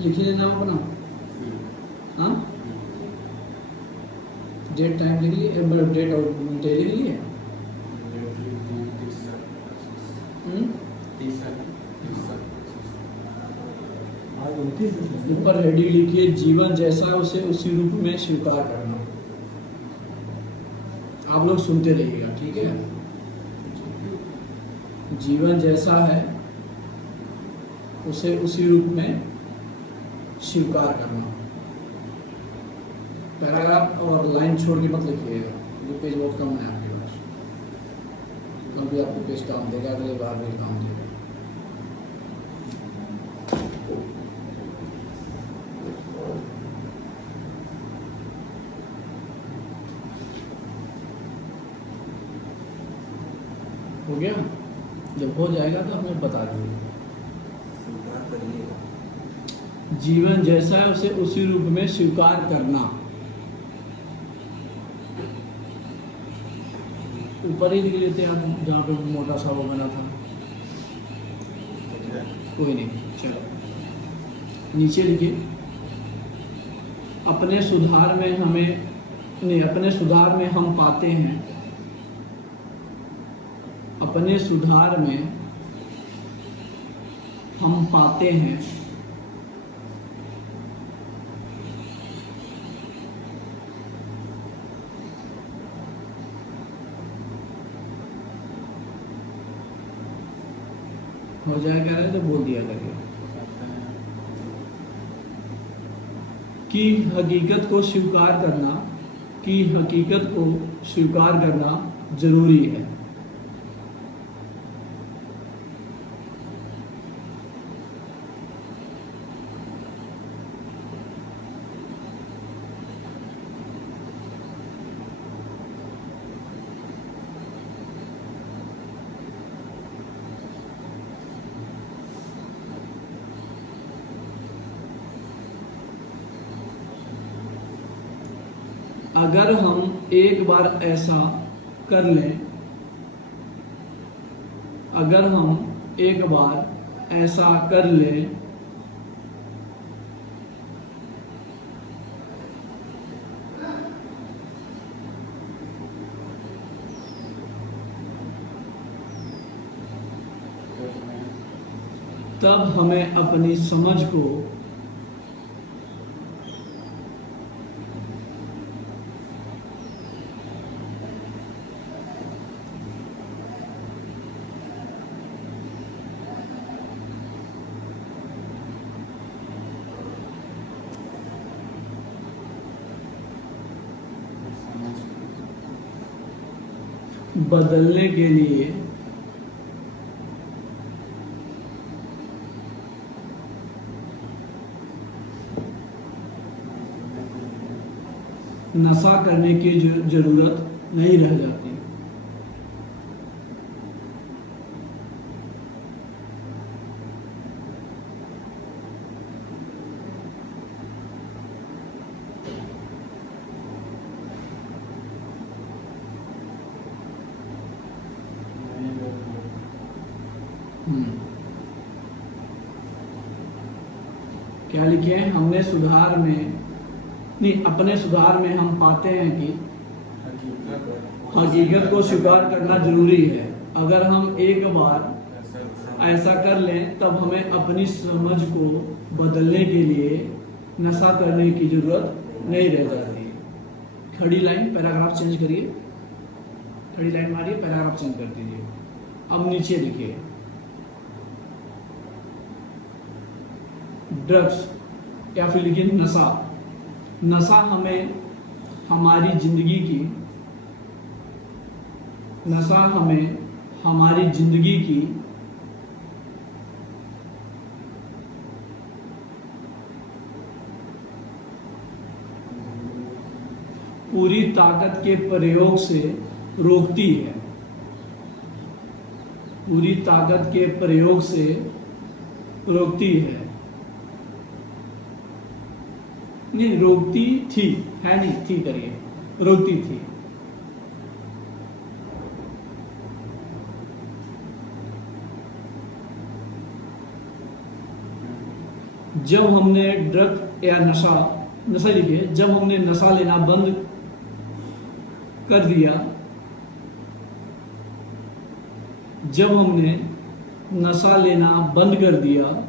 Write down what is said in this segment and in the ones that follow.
लिखिए नाम अपना। हाँ, डेट टाइम लिख लिए, डेट और डे लिख लिए। ऊपर हेडिंग लिखिए, जीवन जैसा है उसे उसी रूप में स्वीकार करना। आप लोग सुनते रहिएगा, ठीक है। जीवन जैसा है उसे उसी रूप में स्वीकार करना। पैराग्राफ और लाइन छोड़ के मत लिखिएगा, ये पेज बहुत कम है आपके पास। कभी आपको पेज काम देगा, अगले बार भी काम देगा। हो गया? जब हो जाएगा तो हमें बता दीजिए। जीवन जैसा है उसे उसी रूप में स्वीकार करना। ऊपर ही लिख लेते हैं आप, जहाँ पे मोटा सा वो बना था। कोई नहीं, चलो नीचे लिखिए। अपने सुधार में हमें नहीं, अपने सुधार में हम पाते हैं, अपने सुधार में हम पाते हैं हो जाएगा तो बोल दिया करिए कि हकीकत को स्वीकार करना, कि हकीकत को स्वीकार करना जरूरी है। अगर हम एक बार ऐसा कर लें, अगर हम एक बार ऐसा कर लें तब हमें अपनी समझ को बदलने के लिए नशा करने की जरूरत नहीं रह जाती। क्या लिखे हैं? हमने सुधार में नहीं, अपने सुधार में हम पाते हैं कि हकीकत को स्वीकार करना जरूरी है। अगर हम एक बार ऐसा कर लें तब हमें अपनी समझ को बदलने के लिए नशा करने की जरूरत नहीं रह जाती। खड़ी लाइन, पैराग्राफ चेंज करिए, खड़ी लाइन मारिए, पैराग्राफ चेंज कर दीजिए। अब नीचे लिखिए, ड्रग्स या फिर लिखिए नशा। नशा हमें हमारी जिंदगी की, नशा हमें हमारी जिंदगी की पूरी ताकत के प्रयोग से रोकती है, पूरी ताकत के प्रयोग से रोकती है। नहीं, रोकती थी, है नहीं, थी करिए, रोकती थी। जब हमने ड्रग या नशा लिखिए, जब हमने नशा लेना बंद कर दिया, जब हमने नशा लेना बंद कर दिया,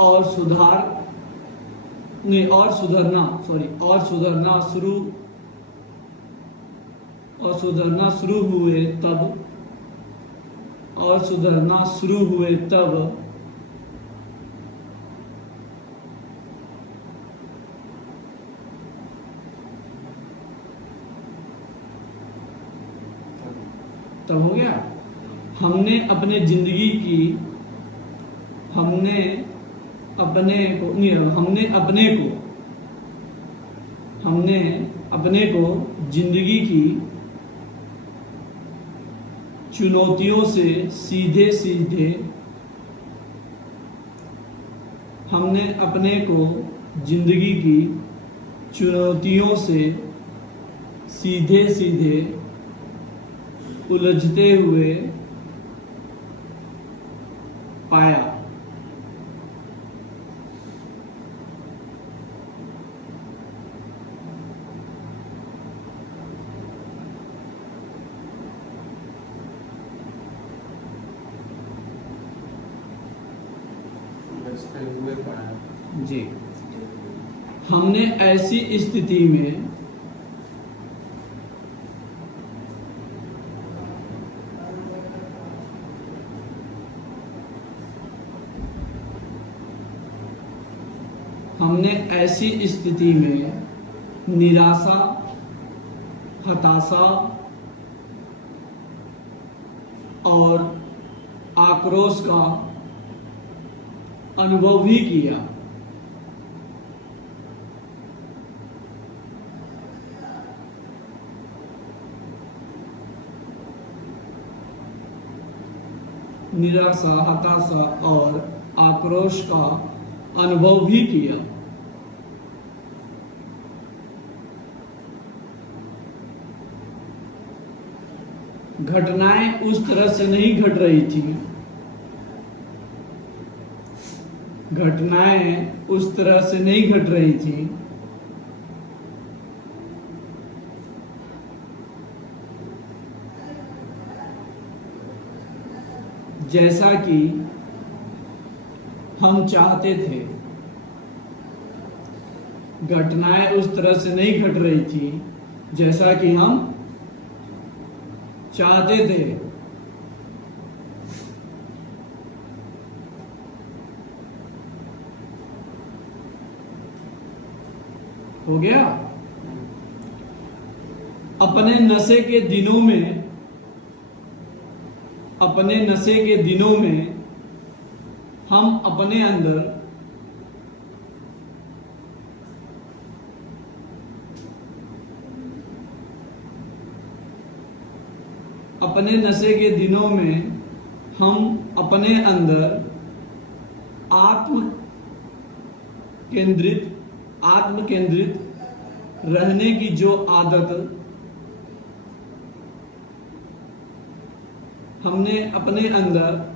और सुधरना शुरू हुए तब हो गया। हमने अपने अपने को जिंदगी की चुनौतियों से सीधे उलझते हुए पाया। जी, हमने ऐसी स्थिति में निराशा, हताशा और आक्रोश का अनुभव भी किया। निराशा, हताशा और आक्रोश का अनुभव भी किया। घटनाएं उस तरह से नहीं घट रही थी। जैसा कि हम चाहते थे। घटनाएं उस तरह से नहीं घट रही थी जैसा कि हम चाहते थे। हो गया। अपने नशे के दिनों में हम अपने अंदर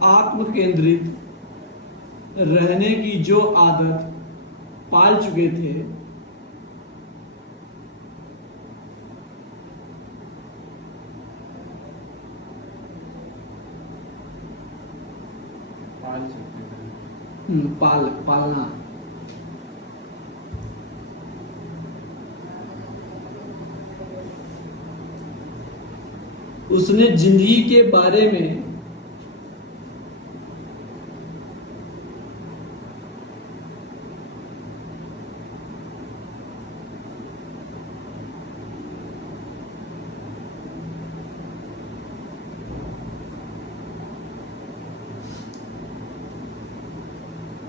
आत्म केंद्रित रहने की जो आदत पाल चुके थे, पालना, उसने जिंदगी के बारे में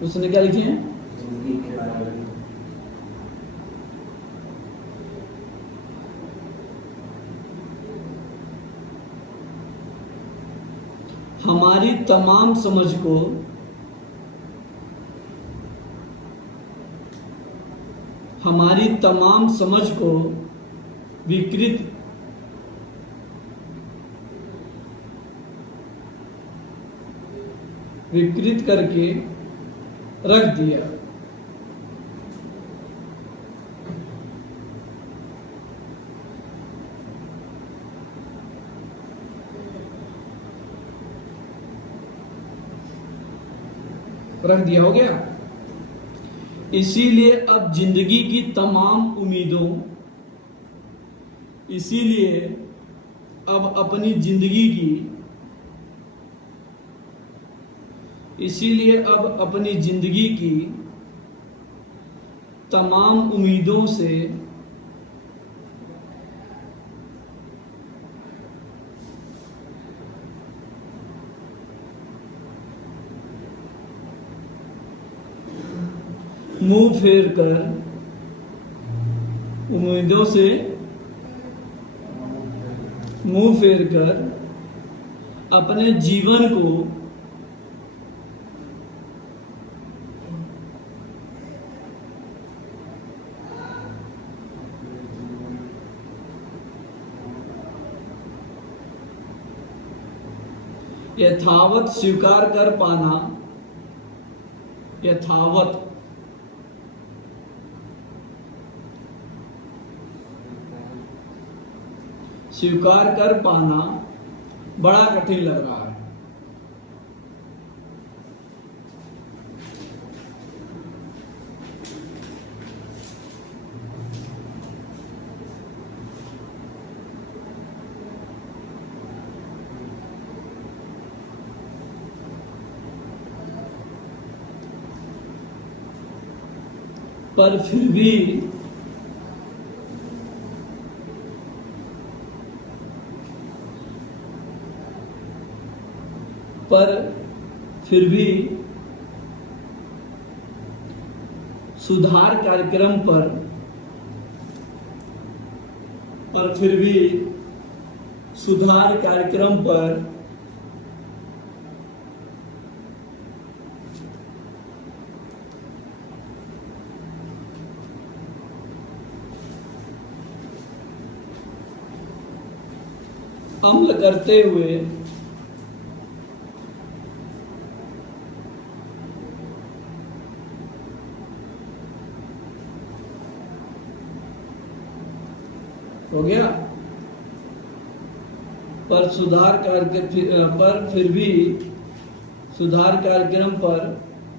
उसने क्या लिखे हैं? जिंदगी के बारे में। हमारी तमाम समझ को विकृत विकृत करके रख दिया। रख दिया, हो गया। इसीलिए अब जिंदगी की तमाम उम्मीदों, इसीलिए अब अपनी जिंदगी की, इसीलिए अब अपनी जिंदगी की तमाम उम्मीदों से मुंह फेर कर, उम्मीदों से मुंह फेर कर अपने जीवन को यथावत स्वीकार कर पाना, यथावत स्वीकार कर पाना बड़ा कठिन लग रहा है। पर फिर भी सुधार कार्यक्रम फिर भी सुधार कार्यक्रम पर अमल करते हुए हो गया। पर फिर भी सुधार कार्यक्रम पर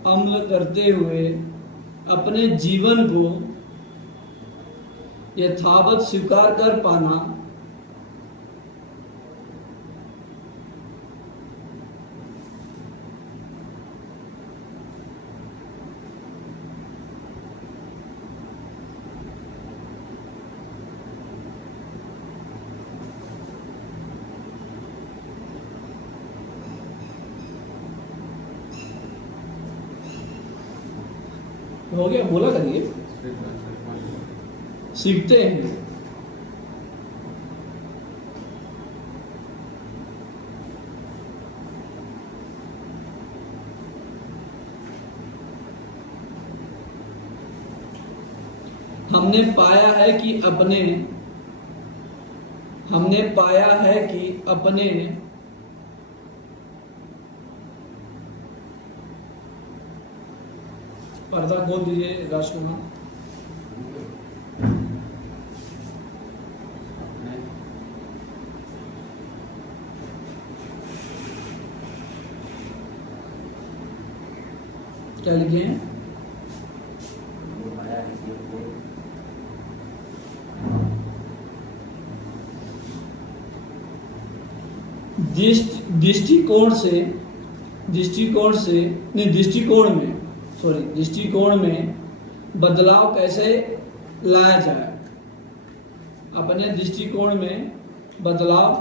अमल करते हुए अपने जीवन को यथावत स्वीकार कर पाना हो गया। बोला करिए, सीखते हैं। हमने पाया है कि अपने पर्दा खोल दीजिए राजकुमार। क्या लिखे हैं? दृष्टिकोण में बदलाव कैसे लाया जाए। अपने दृष्टिकोण में बदलाव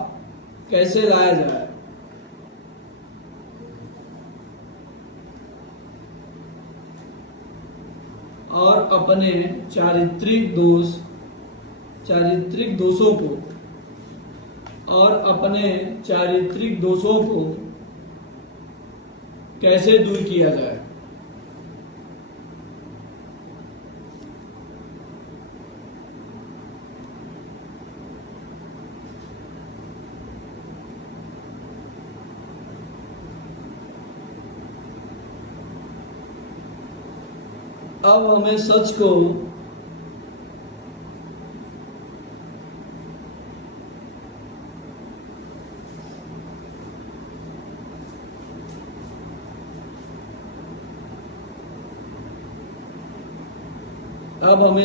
कैसे लाया जाए। और अपने चारित्रिक दोषों को कैसे दूर किया जाए। अब हमें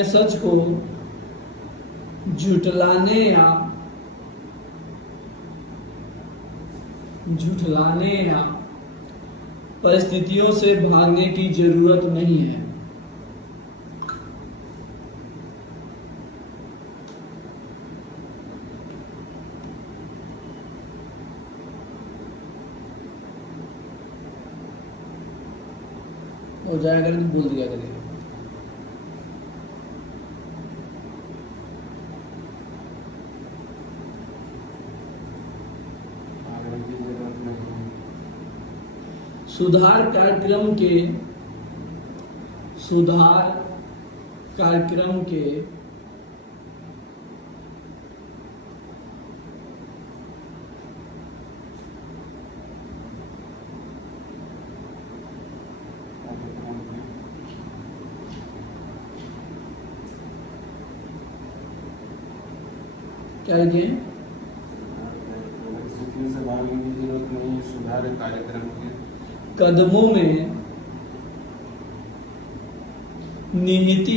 सच को झुठलाने या परिस्थितियों से भागने की जरूरत नहीं है। हो जाएगा तो बोल दिया करेगा। सुधार कार्यक्रम के क्या लिखे? परिस्थितियों से भागने की जरूरत नहीं है, सुधार कार्यक्रम के कदमों में निहित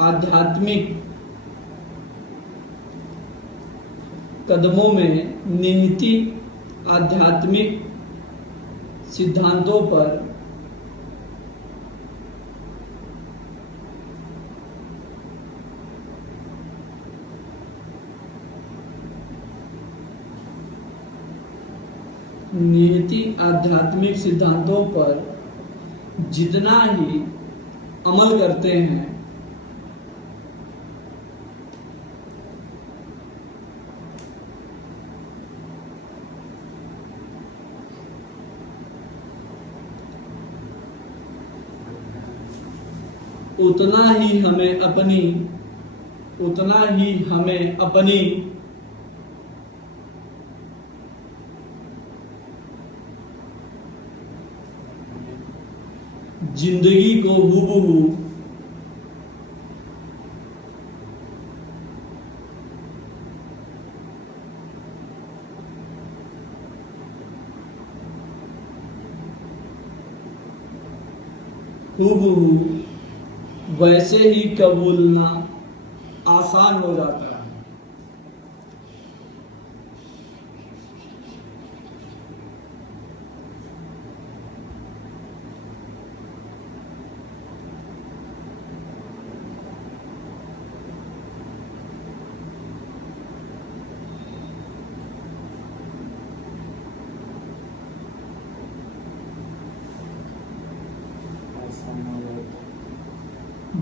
आध्यात्मिक सिद्धांतों पर जितना ही अमल करते हैं, उतना ही हमें अपनी जिंदगी को हूबहू वैसे ही कबूलना आसान हो जाता है।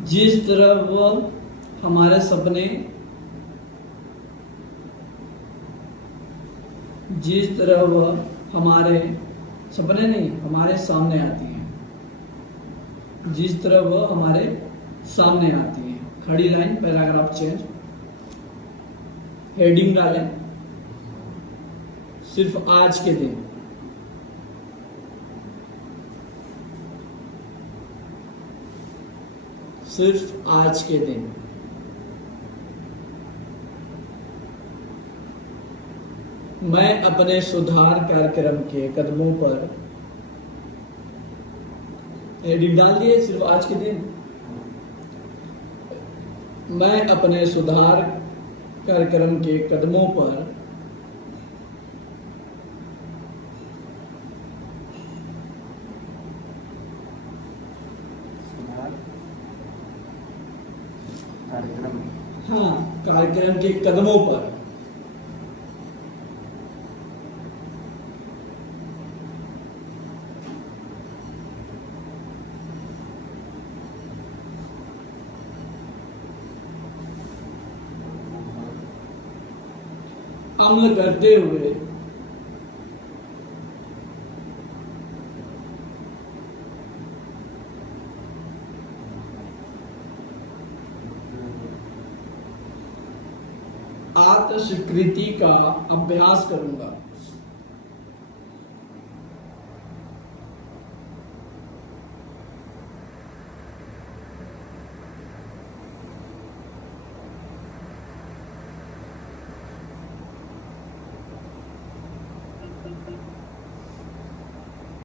जिस तरह वो हमारे सपने नहीं हमारे सामने आती हैं, जिस तरह वो हमारे सामने आती हैं। खड़ी लाइन, पैराग्राफ चेंज, हेडिंग डालें, सिर्फ आज के दिन। सिर्फ आज के दिन। मैं अपने सुधार कार्यक्रम के कदमों पर, हेडिंग डाल दिए, सिर्फ आज के दिन। मैं अपने सुधार कार्यक्रम के कदमों पर कार्यक्रम के कदमों पर अमल करते हुए आत्म स्वीकृति का अभ्यास करूंगा।